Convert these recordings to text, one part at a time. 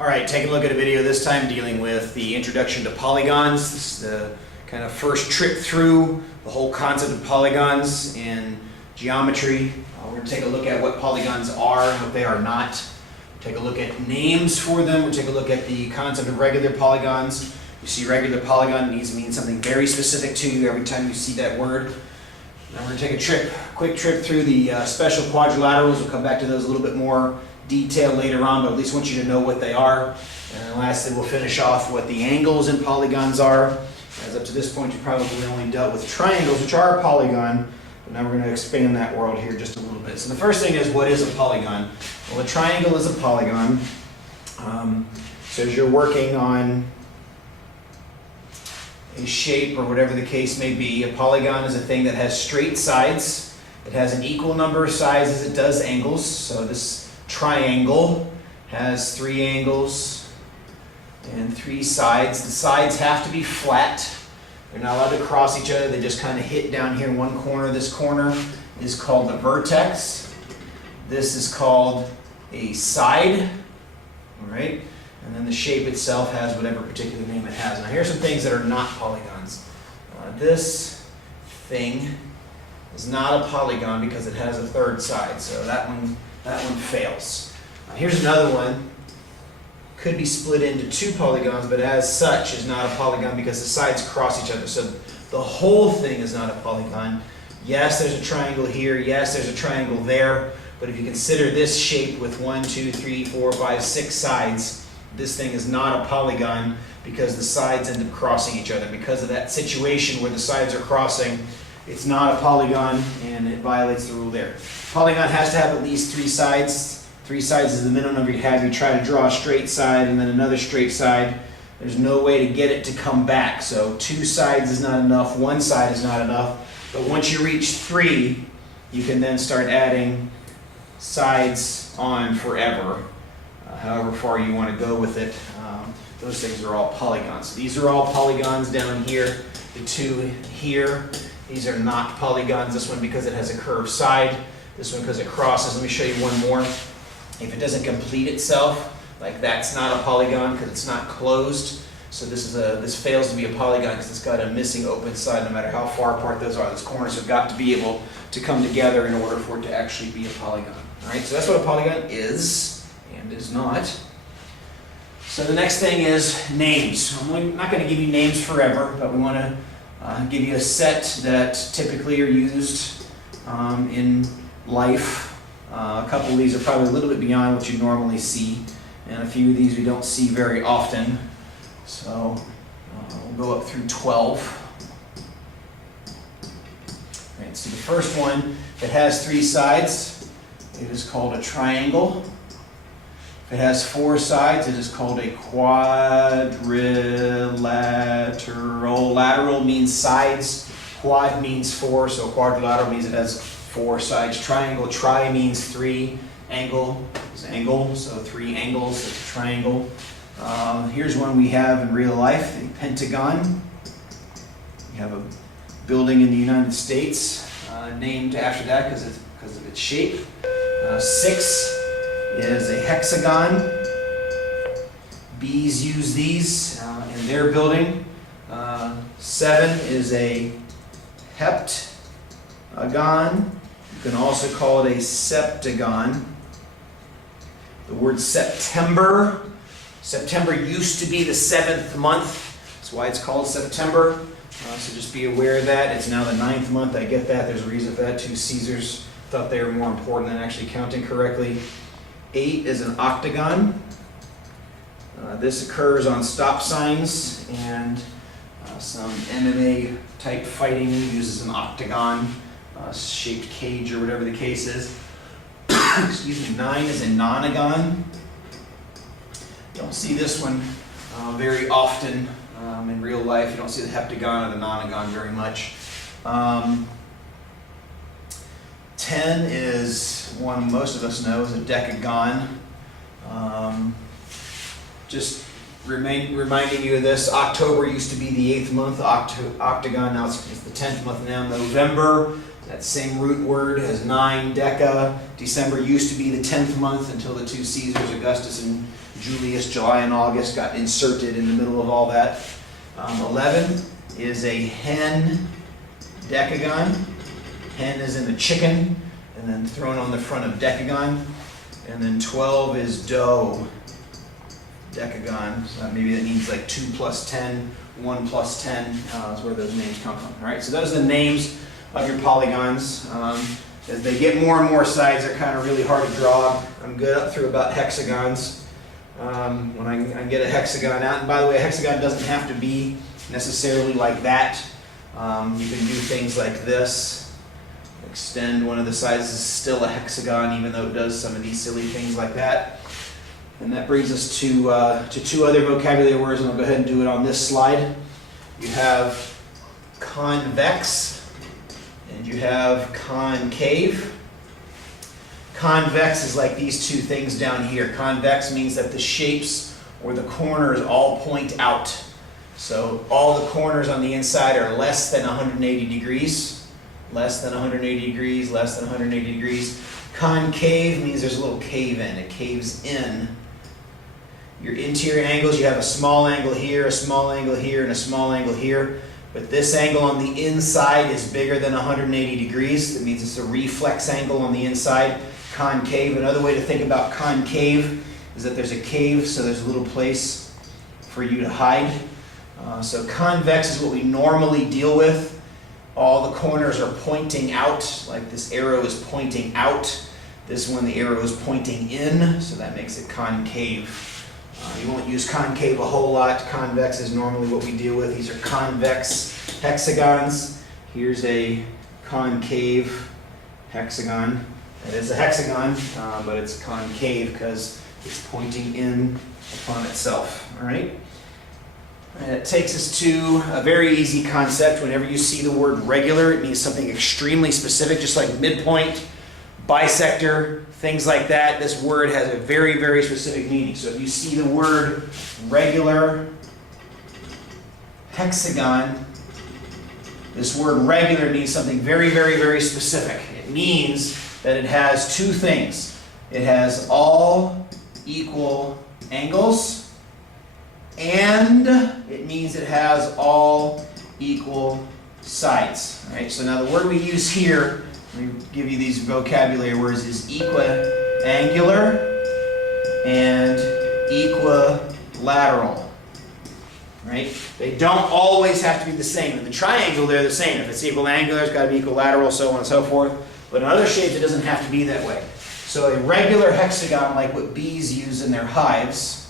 All right, take a look at a video this time dealing with the introduction to polygons. This is the kind of first trip through the whole concept of polygons in geometry. We're going to take a look at what polygons are and what they are not. Take a look at names for them. We'll take a look at the concept of regular polygons. You see regular polygon, it needs to mean something very specific to you every time you see that word. Now we're going to take a quick trip through the special quadrilaterals. We'll come back to those a little bit more detail later on, but at least want you to know what they are. And then lastly, we'll finish off what the angles in polygons are. As up to this point, you probably only dealt with triangles, which are a polygon, but now we're going to expand that world here just a little bit. So the first thing is, what is a polygon? Well, a triangle is a polygon. So as you're working on a shape or whatever the case may be, a polygon is a thing that has straight sides. It has an equal number of sides as it does angles. So this triangle has 3 angles and 3 sides. The sides have to be flat. They're not allowed to cross each other. They just kind of hit down here in one corner. This corner is called the vertex. This is called a side. All right? And then the shape itself has whatever particular name it has. Now here's some things that are not polygons. This thing is not a polygon because it has a third side. So that one fails. Here's another one. Could be split into 2 polygons, but as such is not a polygon because the sides cross each other. So the whole thing is not a polygon. Yes, there's a triangle here. Yes, there's a triangle there. But if you consider this shape with 1, 2, 3, 4, 5, 6 sides, this thing is not a polygon because the sides end up crossing each other. Because of that situation where the sides are crossing, it's not a polygon and it violates the rule there. Polygon has to have at least 3 sides. 3 sides is the minimum number you have. You try to draw a straight side and then another straight side. There's no way to get it to come back. So 2 sides is not enough, 1 side is not enough. But once you reach 3, you can then start adding sides on forever, however far you want to go with it. Those things are all polygons. These are all polygons down here. The 2 here, these are not polygons. This one because it has a curved side. This one because it crosses. Let me show you one more. If it doesn't complete itself, like that's not a polygon because it's not closed. So this fails to be a polygon because it's got a missing open side no matter how far apart those are. Those corners have got to be able to come together in order for it to actually be a polygon. All right, so that's what a polygon is and is not. So the next thing is names. I'm not going to give you names forever, but we want to give you a set that typically are used in life. A couple of these are probably a little bit beyond what you normally see, and a few of these we don't see very often. So we'll go up through 12. Right, so the first one that has 3 sides, it is called a triangle. If it has 4 sides, it is called a quadrilateral. Lateral means sides, quad means 4, so quadrilateral means it has 4 sides. Triangle, tri means 3, angle is angle, so 3 angles, it's a triangle. Here's one we have in real life, the pentagon. We have a building in the United States named after that because of its shape. 6 is a hexagon. Bees use these in their building. 7 is a heptagon. You can also call it a septagon. The word September. September used to be the 7th month. That's why it's called September. So just be aware of that. It's now the 9th month. I get that. There's a reason for that too. Caesars thought they were more important than actually counting correctly. 8 is an octagon. This occurs on stop signs and some MMA type fighting uses an octagon shaped cage or whatever the case is. Excuse me. 9 is a nonagon. Don't see this one very often in real life. You don't see the heptagon or the nonagon very much. 10 is one most of us know is a decagon. Just reminding you of this, October used to be the 8th month, octagon, now it's the 10th month now. November That same root word has 9, deca. December used to be the 10th month until the two Caesars, Augustus and Julius, July and August, got inserted in the middle of all that. 11 is a hen decagon. Hen is in the chicken, and then thrown on the front of decagon. And then 12 is doe decagon. So maybe that means like 2 plus 10, 1 plus 10 is where those names come from. All right, so those are the names of your polygons. As they get more and more sides, they're kind of really hard to draw. I'm good up through about hexagons. When I get a hexagon out, and by the way, a hexagon doesn't have to be necessarily like that. You can do things like this. Extend one of the sides is still a hexagon, even though it does some of these silly things like that. And that brings us to two other vocabulary words, and I'll go ahead and do it on this slide. You have convex, and you have concave. Convex is like these two things down here. Convex means that the shapes or the corners all point out. So all the corners on the inside are less than 180 degrees. Less than 180 degrees, less than 180 degrees. Concave means there's a little cave in. It caves in. Your interior angles, you have a small angle here, a small angle here, and a small angle here. But this angle on the inside is bigger than 180 degrees. That means it's a reflex angle on the inside. Concave. Another way to think about concave is that there's a cave, so there's a little place for you to hide. So convex is what we normally deal with. All the corners are pointing out, like this arrow is pointing out. This one, the arrow is pointing in, so that makes it concave. You won't use concave a whole lot. Convex is normally what we deal with. These are convex hexagons. Here's a concave hexagon. It is a hexagon, but it's concave because it's pointing in upon itself. All right? And it takes us to a very easy concept. Whenever you see the word regular, it means something extremely specific, just like midpoint, bisector, things like that. This word has a very, very specific meaning. So if you see the word regular hexagon, this word regular means something very, very, very specific. It means that it has two things. It has all equal angles, and it means it has all equal sides. All right, so now the word we use here, let me give you these vocabulary words, is equiangular and equilateral. Right? They don't always have to be the same. In the triangle, they're the same. If it's equiangular, it's got to be equilateral, so on and so forth. But in other shapes, it doesn't have to be that way. So a regular hexagon, like what bees use in their hives.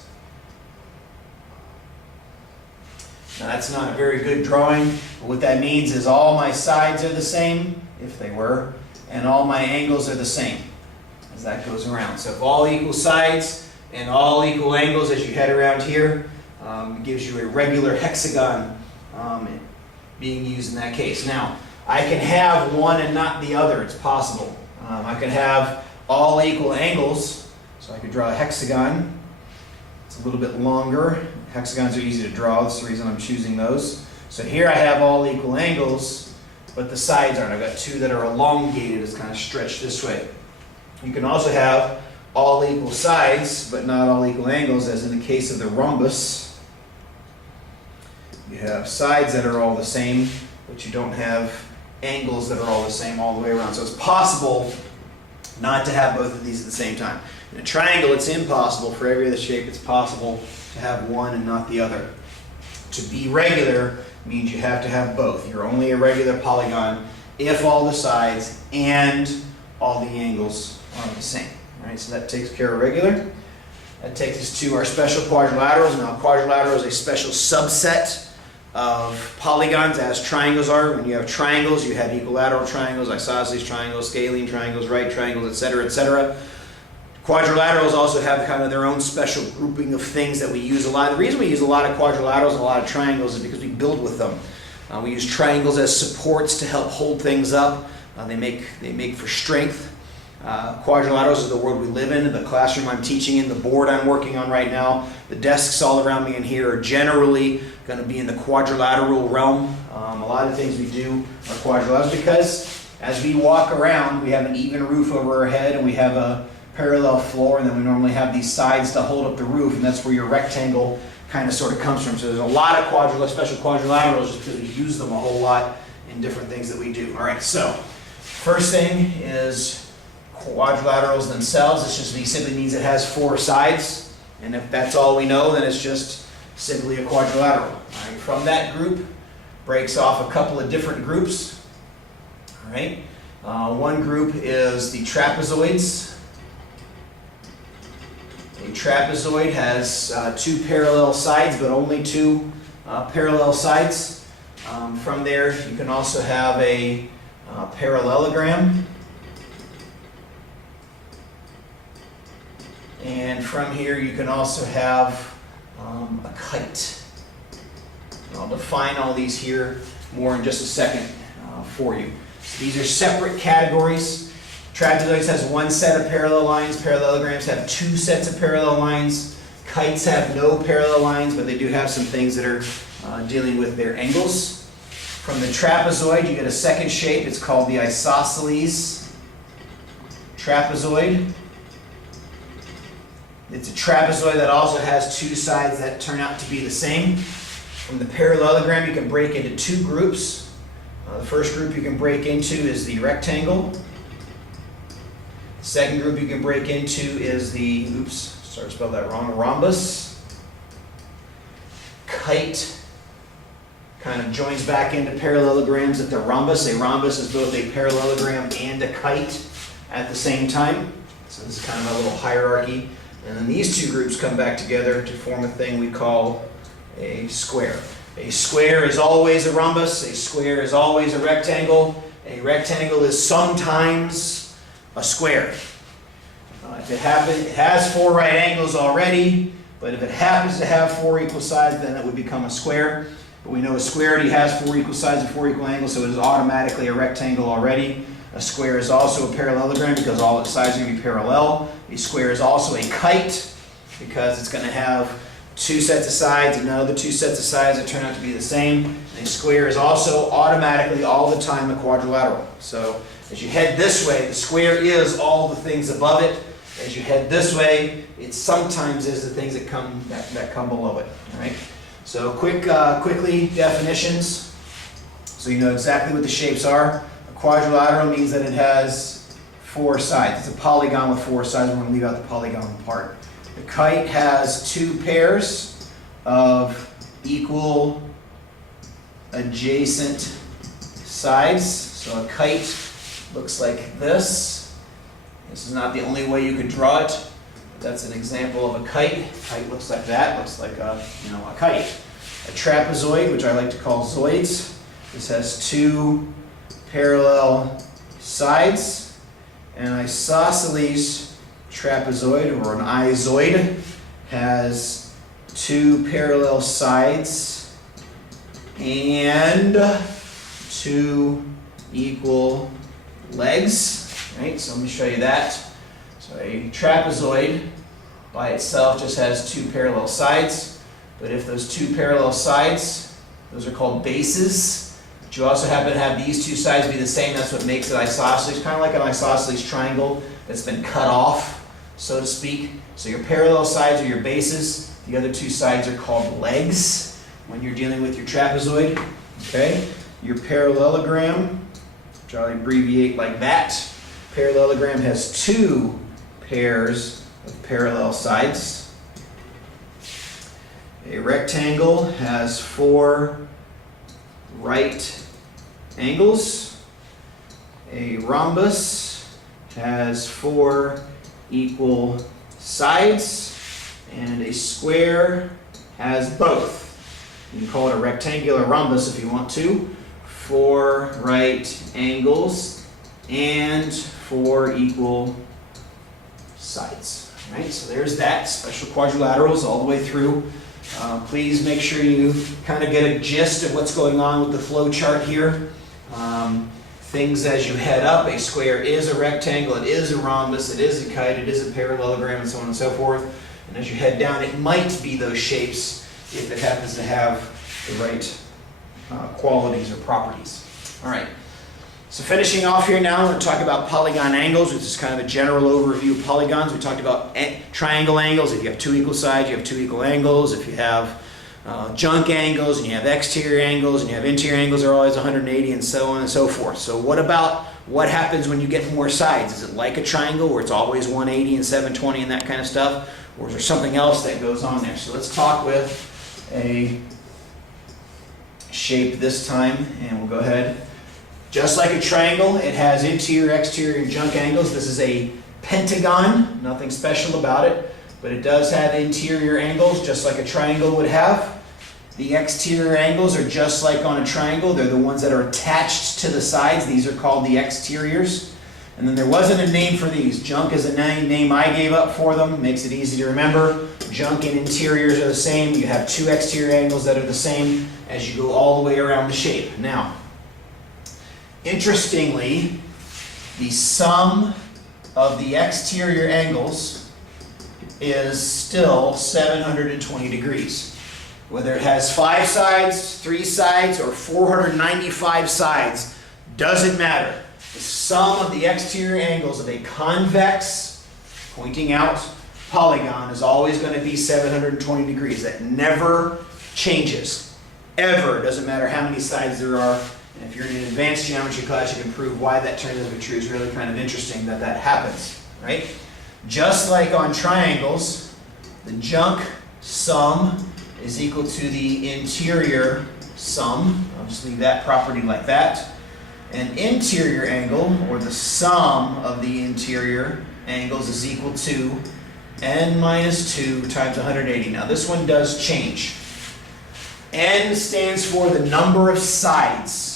Now that's not a very good drawing. But what that means is all my sides are the same, if they were, and all my angles are the same as that goes around. So if all equal sides and all equal angles as you head around here, it gives you a regular hexagon being used in that case. Now, I can have one and not the other. It's possible. I can have all equal angles, so I could draw a hexagon. It's a little bit longer. Hexagons are easy to draw. That's the reason I'm choosing those. So here I have all equal angles, but the sides aren't. I've got two that are elongated. It's kind of stretched this way. You can also have all equal sides, but not all equal angles, as in the case of the rhombus. You have sides that are all the same, but you don't have angles that are all the same all the way around. So it's possible not to have both of these at the same time. In a triangle, it's impossible. For every other shape, it's possible to have one and not the other. To be regular means you have to have both. You're only a regular polygon if all the sides and all the angles are the same. All right, so that takes care of regular. That takes us to our special quadrilaterals. Now, quadrilateral is a special subset of polygons, as triangles are. When you have triangles, you have equilateral triangles, isosceles triangles, scalene triangles, right triangles, etc., etc. Quadrilaterals also have kind of their own special grouping of things that we use a lot. The reason we use a lot of quadrilaterals and a lot of triangles is because we build with them. We use triangles as supports to help hold things up. They make for strength. Quadrilaterals is the world we live in. The classroom I'm teaching in, the board I'm working on right now, the desks all around me in here are generally going to be in the quadrilateral realm. A lot of things we do are quadrilaterals because as we walk around, we have an even roof over our head and we have a parallel floor, and then we normally have these sides to hold up the roof, and that's where your rectangle kind of sort of comes from. So there's a lot of special quadrilaterals just because we use them a whole lot in different things that we do. All right, so first thing is quadrilaterals themselves. This simply means it has 4 sides, and if that's all we know, then it's just simply a quadrilateral. All right, from that group breaks off a couple of different groups. All right, one group is the trapezoids. A trapezoid has 2 parallel sides, but only 2 parallel sides. From there, you can also have a parallelogram. And from here, you can also have a kite. And I'll define all these here more in just a second for you. So these are separate categories. Trapezoids has 1 set of parallel lines. Parallelograms have 2 sets of parallel lines. Kites have no parallel lines, but they do have some things that are dealing with their angles. From the trapezoid, you get a second shape. It's called the isosceles trapezoid. It's a trapezoid that also has 2 sides that turn out to be the same. From the parallelogram, you can break into 2 groups. The first group you can break into is the rectangle. Second group you can break into is the, sorry to spell that wrong, rhombus. Kite kind of joins back into parallelograms at the rhombus. A rhombus is both a parallelogram and a kite at the same time. So this is kind of a little hierarchy. And then these 2 groups come back together to form a thing we call a square. A square is always a rhombus. A square is always a rectangle. A rectangle is sometimes a square. If it has 4 right angles already, but if it happens to have 4 equal sides, then it would become a square. But we know a square already has 4 equal sides and 4 equal angles, so it is automatically a rectangle already. A square is also a parallelogram because all its sides are going to be parallel. A square is also a kite because it's going to have 2 sets of sides and another 2 sets of sides that turn out to be the same. And a square is also automatically all the time a quadrilateral. So as you head this way, the square is all the things above it. As you head this way, it sometimes is the things that come below it. All right. So quickly definitions, so you know exactly what the shapes are. A quadrilateral means that it has 4 sides. It's a polygon with 4 sides. We're going to leave out the polygon part. The kite has 2 pairs of equal adjacent sides. So a kite looks like this. This is not the only way you could draw it, but that's an example of a kite. A kite looks like that, looks like a kite. A trapezoid, which I like to call zoids. This has 2 parallel sides. An isosceles trapezoid, or an izoid, has 2 parallel sides and 2 equal legs. Right, so let me show you that. So a trapezoid by itself just has 2 parallel sides, but if those 2 parallel sides, those are called bases, but you also happen to have these 2 sides be the same, that's what makes it isosceles, kind of like an isosceles triangle that's been cut off, so to speak. So your parallel sides are your bases, the other 2 sides are called legs when you're dealing with your trapezoid. Okay, your parallelogram, which I'll abbreviate like that. Parallelogram has 2 pairs of parallel sides. A rectangle has 4 right angles. A rhombus has 4 equal sides. And a square has both. You can call it a rectangular rhombus if you want to. 4 right angles and 4 equal sides. All right, so there's that. Special quadrilaterals all the way through. Please make sure you kind of get a gist of what's going on with the flow chart here. Things as you head up, a square is a rectangle, it is a rhombus, it is a kite, it is a parallelogram, and so on and so forth. And as you head down, it might be those shapes if it happens to have the right qualities or properties. All right. So finishing off here now, I'm going to talk about polygon angles, which is kind of a general overview of polygons. We talked about triangle angles. If you have two equal sides, you have two equal angles. If you have junk angles and you have exterior angles and you have interior angles, are always 180 and so on and so forth. So what happens when you get more sides? Is it like a triangle where it's always 180 and 720 and that kind of stuff? Or is there something else that goes on there? So let's talk with a shape this time, and we'll go ahead. Just like a triangle, it has interior, exterior, and junk angles. This is a pentagon, nothing special about it, but it does have interior angles just like a triangle would have. The exterior angles are just like on a triangle. They're the ones that are attached to the sides. These are called the exteriors. And then there wasn't a name for these. Junk is a name I gave up for them. Makes it easy to remember. Junk and interiors are the same. You have two exterior angles that are the same as you go all the way around the shape. Now, interestingly, the sum of the exterior angles is still 720 degrees. Whether it has 5 sides, 3 sides, or 495 sides, doesn't matter. The sum of the exterior angles of a convex, pointing out, polygon is always going to be 720 degrees. That never changes. Ever. Doesn't matter how many sides there are. And if you're in an advanced geometry class, you can prove why that turns out to be true. It's really kind of interesting that that happens, right? Just like on triangles, the junk sum is equal to the interior sum. I'll just leave that property like that. An interior angle, or the sum of the interior angles, is equal to n minus 2 times 180. Now this one does change. N stands for the number of sides.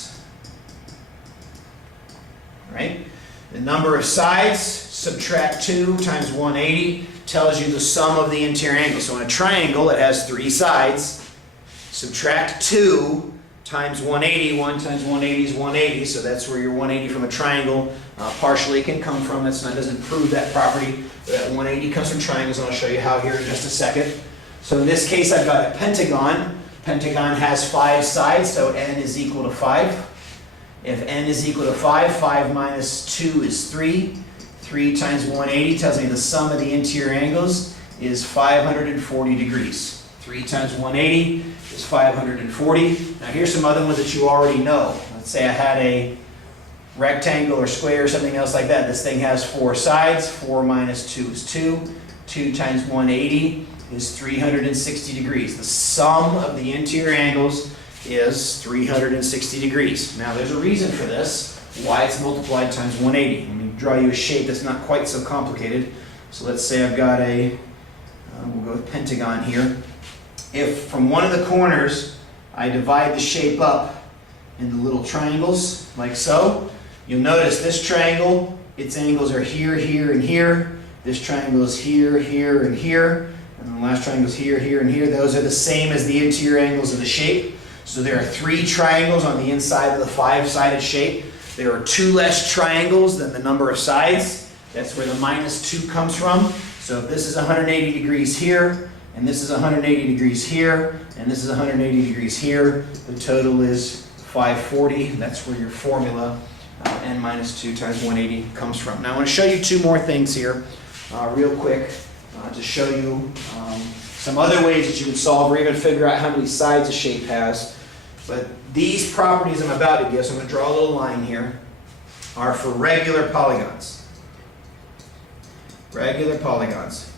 Right? The number of sides, subtract 2 times 180, tells you the sum of the interior angles. So in a triangle, it has 3 sides. Subtract 2 times 180. 1 times 180 is 180, so that's where your 180 from a triangle partially can come from. That doesn't prove that property. But that 180 comes from triangles, and I'll show you how here in just a second. So in this case, I've got a pentagon. Pentagon has 5 sides, so n is equal to 5. If n is equal to 5, 5 minus 2 is 3. 3 times 180 tells me the sum of the interior angles is 540 degrees. 3 times 180 is 540. Now here's some other ones that you already know. Let's say I had a rectangle or square or something else like that. This thing has 4 sides. 4 minus 2 is 2. 2 times 180 is 360 degrees. The sum of the interior angles is 360 degrees. Now there's a reason for this, why it's multiplied times 180. Let me draw you a shape that's not quite so complicated. So let's say I've got a, we'll go with pentagon here. If from one of the corners I divide the shape up into little triangles, like so, you'll notice this triangle, its angles are here, here, and here. This triangle is here, here, and here. And then the last triangle is here, here, and here. Those are the same as the interior angles of the shape. So there are 3 triangles on the inside of the 5-sided shape. There are 2 less triangles than the number of sides. That's where the minus 2 comes from. So if this is 180 degrees here, and this is 180 degrees here, and this is 180 degrees here, the total is 540. That's where your formula n minus 2 times 180 comes from. Now I want to show you 2 more things here real quick to show you some other ways that you can solve or even figure out how many sides a shape has. But these properties I'm about to give, so I'm going to draw a little line here, are for regular polygons. Regular polygons,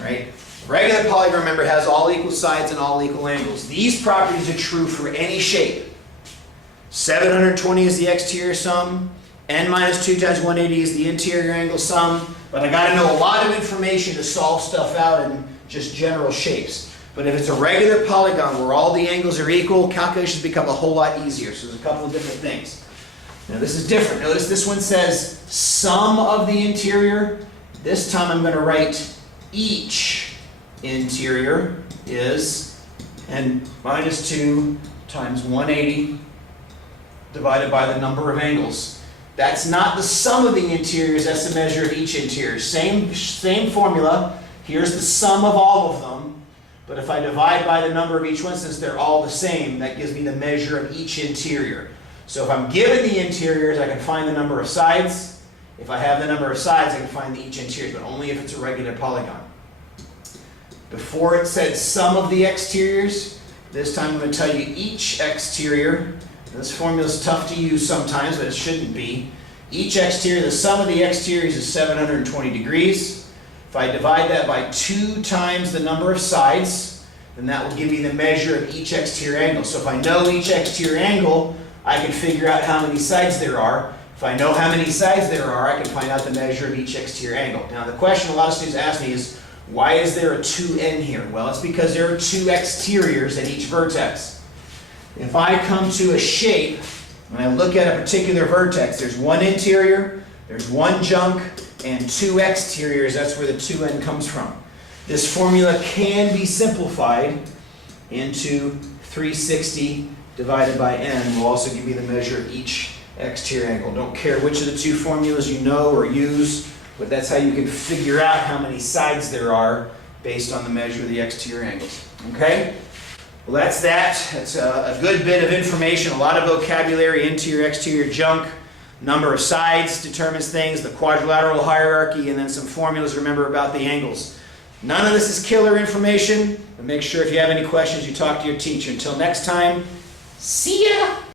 right? Regular polygon, remember, has all equal sides and all equal angles. These properties are true for any shape. 720 is the exterior sum, n minus 2 times 180 is the interior angle sum, but I got to know a lot of information to solve stuff out in just general shapes. But if it's a regular polygon where all the angles are equal, calculations become a whole lot easier. So there's a couple of different things. Now this is different. Notice this one says sum of the interior. This time I'm going to write each interior is n minus 2 times 180 divided by the number of angles. That's not the sum of the interiors, that's the measure of each interior. Same formula. Here's the sum of all of them. But if I divide by the number of each one, since they're all the same, that gives me the measure of each interior. So if I'm given the interiors, I can find the number of sides. If I have the number of sides, I can find each interior, but only if it's a regular polygon. Before it said sum of the exteriors, this time I'm going to tell you each exterior. This formula is tough to use sometimes, but it shouldn't be. Each exterior, the sum of the exteriors is 720 degrees. If I divide that by 2 times the number of sides, then that will give me the measure of each exterior angle. So if I know each exterior angle, I can figure out how many sides there are. If I know how many sides there are, I can find out the measure of each exterior angle. Now the question a lot of students ask me is, why is there a 2n here? Well, it's because there are 2 exteriors at each vertex. If I come to a shape, when I look at a particular vertex, there's 1 interior, there's 1 junk, and 2 exteriors. That's where the 2n comes from. This formula can be simplified into 360 divided by n will also give you the measure of each exterior angle. Don't care which of the 2 formulas you know or use, but that's how you can figure out how many sides there are based on the measure of the exterior angles. Okay? Well, that's that. That's a good bit of information, a lot of vocabulary, interior, exterior, junk, number of sides determines things, the quadrilateral hierarchy, and then some formulas to remember about the angles. None of this is killer information, but make sure if you have any questions you talk to your teacher. Until next time, see ya!